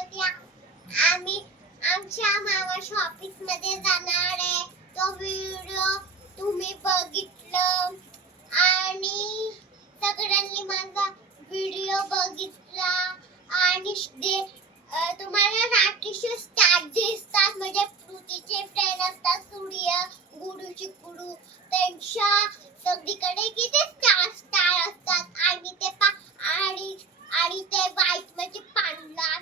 होती. आम्ही आमच्या मामाच्या ऑफिस मध्ये जाणार आहे. तो व्हिडिओ तुम्ही बघितलं आणि सगळ्यांनी माझा व्हिडिओ बघितला आणि तुम्हाला रात्रीचे स्टार दिसतात म्हणजे पृथ्वीचे फ्रेंड असतात सूर्य गुरु चिकुरू त्यांच्या सगळीकडे किती स्टार असतात आणि ते आणि ते व्हाईट म्हणजे पांढरा